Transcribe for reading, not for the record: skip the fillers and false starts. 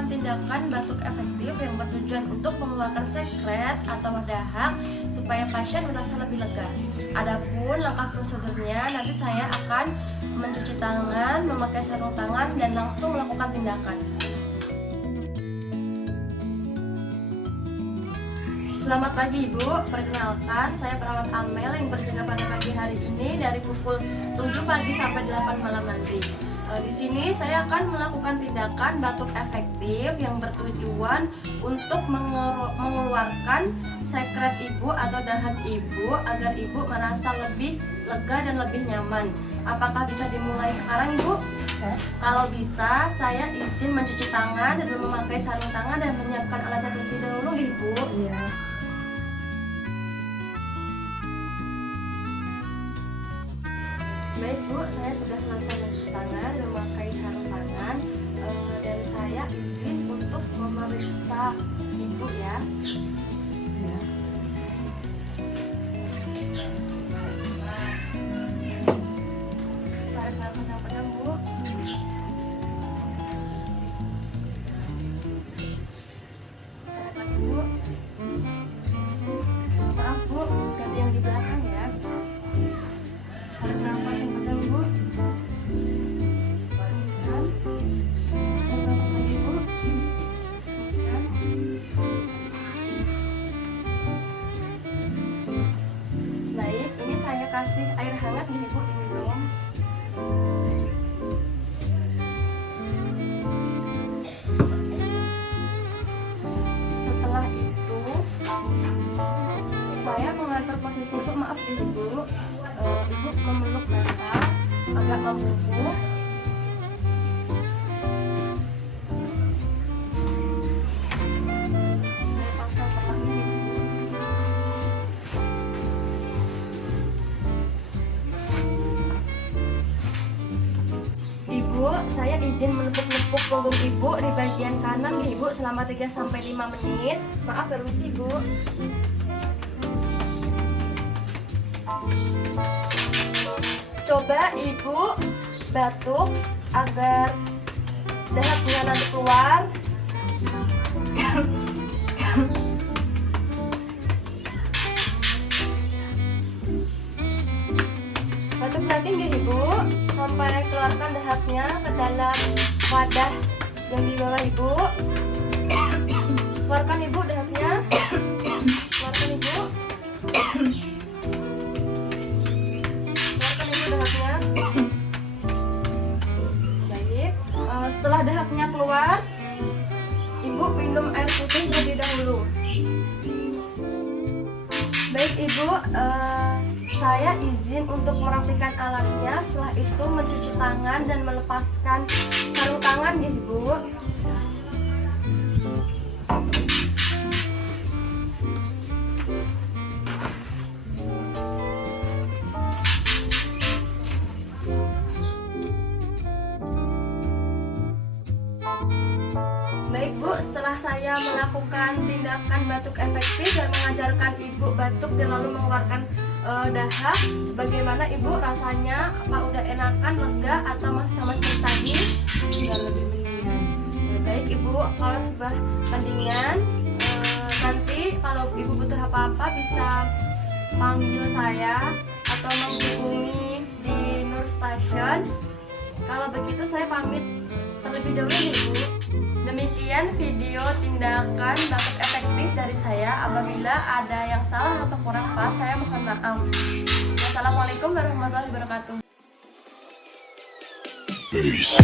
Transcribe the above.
melakukan tindakan batuk efektif yang bertujuan untuk mengeluarkan sekret atau dahak supaya pasien merasa lebih lega. Adapun langkah prosedurnya, nanti saya akan mencuci tangan, memakai sarung tangan, dan langsung melakukan tindakan. Selamat pagi Ibu, perkenalkan saya perawat Amel yang berjaga pada pagi hari ini dari pukul 7 pagi sampai 8 malam nanti. Di sini saya akan melakukan tindakan batuk efektif yang bertujuan untuk mengeluarkan sekret Ibu atau dahak Ibu agar Ibu merasa lebih lega dan lebih nyaman. Apakah bisa dimulai sekarang Ibu? Bisa. Kalau bisa, saya izin mencuci tangan dan memakai sarung tangan dan menyiapkan alatnya terlebih dahulu Ibu. Iya. Baik Bu, saya sudah selesai mencuci tangan dan memakai sarung tangan, dan saya izin untuk memeriksa Ibu ya. Ya. Tarik nafas yang panjang Bu. Tarik lagi Bu. Maaf Bu, ganti yang di belakang ya. Tarik nafas yang panjang Bu. Hembuskan. Tarik nafas lagi Bu. Hembuskan. Baik, ini saya kasih air hangat nih Ibu diminum. Setelah itu saya mengatur posisi Ibu, maaf Ibu. Ibu memeluk bantal agak membungkuk. Saya pasang perlangnya Ibu, saya izin menepuk-nepuk punggung Ibu di bagian kanan ya Ibu selama 3-5 menit. Maaf permisi Ibu. Coba Ibu batuk agar dahaknya nanti keluar. Batuk nanti nggak Ibu sampai keluarkan dahaknya ke dalam wadah yang di bawah Ibu. Keluarkan Ibu dahaknya. Keluarkan Ibu. Baik, setelah dahaknya keluar, Ibu minum air putih terlebih dahulu. Baik Ibu, saya izin untuk merapikan alatnya. Setelah itu mencuci tangan dan melepaskan sarung tangan ya Ibu. Baik Bu, setelah saya melakukan tindakan batuk efektif dan mengajarkan Ibu batuk dan lalu mengeluarkan dahak, bagaimana Ibu rasanya? Apa udah enakan, lega, atau masih sama seperti tadi? Sudah lebih mendingan. Baik Ibu, kalau sudah mendingan, nanti kalau Ibu butuh apa-apa bisa panggil saya atau menghubungi di Nur Station. Kalau begitu saya pamit terlebih dahulu ya Ibu. Demikian video tindakan batuk efektif dari saya. Apabila ada yang salah atau kurang pas, saya mohon maaf. Wassalamualaikum warahmatullahi wabarakatuh. Peace.